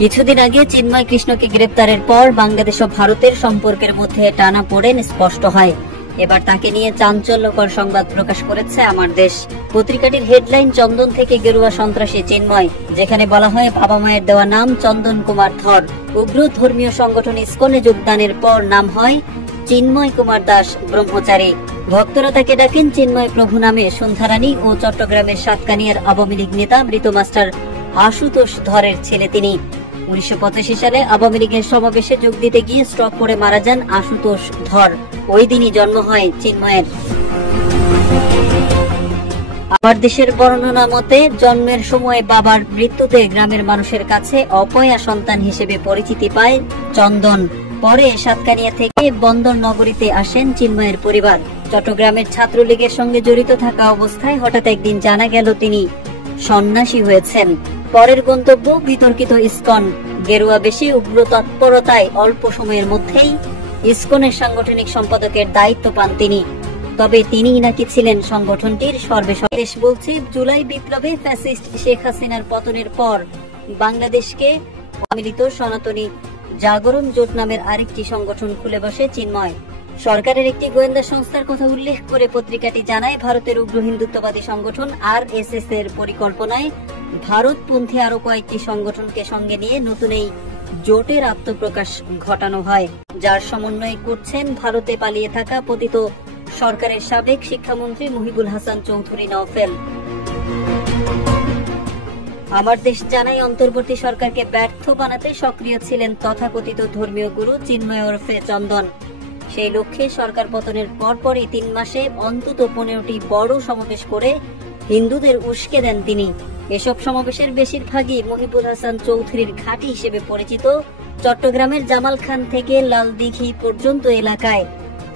কিছুদিন আগে চিন্ময় কৃষ্ণকে গ্রেপ্তারের পর বাংলাদেশ ও ভারতের সম্পর্কের মধ্যে টানাপোড়েন স্পষ্ট হয়। এবার তাকে নিয়ে চাঞ্চল্যকর সংবাদ প্রকাশ করেছে আমার দেশ। পত্রিকাটির হেডলাইন চন্দন থেকে গেরুয়া সন্ত্রাসী চিন্ময়, যেখানে বলা হয় বাবা মায়ের দেওয়া নাম চন্দন কুমার ধর। উগ্র ধর্মীয় সংগঠন ইসকনে যোগদানের পর নাম হয় চিন্ময় কুমার দাস ব্রহ্মচারী। ভক্তরা তাকে ডাকেন চিন্ময় প্রভু নামে। সন্ধ্যারানী ও চট্টগ্রামের সাতকানিয়ার আওয়ামী লীগ নেতা মৃত মাস্টার আশুতোষ ধরের ছেলে তিনি। 1985 সালে আওয়ামী লীগের সমাবেশে যোগ দিতে গিয়ে স্ট্রোক করে মারা যান আশুতোষ ধর। ওই দিনই জন্ম হয় চিন্ময়ের। আমার দেশের বর্ণনা মতে জন্মের সময় বাবার মৃত্যুতে গ্রামের মানুষের কাছে অপয়া সন্তান হিসেবে পরিচিতি পায় চন্দন। পরে সাতকানিয়া থেকে বন্দর নগরীতে আসেন চিন্ময়ের পরিবার। চট্টগ্রামের ছাত্রলীগের সঙ্গে জড়িত থাকা অবস্থায় হঠাৎ একদিন জানা গেল তিনি সন্ন্যাসী হয়েছেন। পরের গন্তব্য বিতর্কিত ইসকন। গেরুয়া বেশি উগ্র তৎপরতায় অল্প সময়ের মধ্যেই ইসকনের সাংগঠনিক সম্পাদকের দায়িত্ব পান তিনি। তবে তিনিই নাকি ছিলেন সংগঠনটির সর্বেসর্বা। বলছে জুলাই বিপ্লবে ফ্যাসিস্ট শেখ হাসিনার পতনের পর বাংলাদেশকে সম্মিলিত সনাতনী জাগরণ জোট নামের আরেকটি সংগঠন খুলে বসে চিন্ময়। সরকারের একটি গোয়েন্দা সংস্থার কথা উল্লেখ করে পত্রিকাটি জানায়, ভারতের উগ্র হিন্দুত্ববাদী সংগঠন RSS এর পরিকল্পনায় ভারতপন্থী আরো কয়েকটি সংগঠনকে সঙ্গে নিয়ে নতুন এই জোটের আত্মপ্রকাশ ঘটানো হয়, যার সমন্বয় করছেন ভারতে পালিয়ে থাকা পতিত সরকারের সাবেক শিক্ষামন্ত্রী মুহিবুল হাসান চৌধুরী নওফেল। আমার দেশ জানায়, অন্তর্বর্তী সরকারকে ব্যর্থ বানাতে সক্রিয় ছিলেন তথাকথিত ধর্মীয় গুরু চিন্ময় ওরফে চন্দন। সেই লক্ষ্যে সরকার পতনের পরপরই 3 মাসে অন্তত 15টি বড় সমাবেশ করে হিন্দুদের উস্কে দেন তিনি। এসব সমাবেশের বেশিরভাগই মুহিবুল হাসান চৌধুরীর ঘাঁটি হিসেবে পরিচিত চট্টগ্রামের জামাল খান থেকে লালদিঘি পর্যন্ত এলাকায়।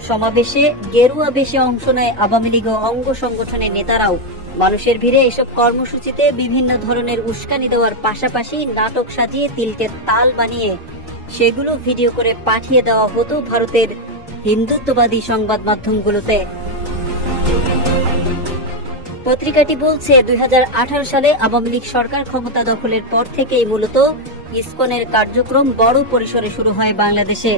সমাবেশে গেরুয়া বেশে অংশ নেয় আওয়ামী লীগ ও অঙ্গ সংগঠনের নেতারাও। মানুষের ভিড়ে এসব কর্মসূচিতে বিভিন্ন ধরনের উস্কানি দেওয়ার পাশাপাশি নাটক সাজিয়ে তিলকে তাল বানিয়ে সেগুলো ভিডিও করে পাঠিয়ে দেওয়া হতো ভারতের হিন্দুত্ববাদী সংবাদ মাধ্যমগুলোতে। পত্রিকাটি বলছে 2018 সালে আওয়ামী লীগ সরকার ক্ষমতা দখলের পর থেকেই মূলত ইসকনের কার্যক্রম বড় পরিসরে শুরু হয় বাংলাদেশে।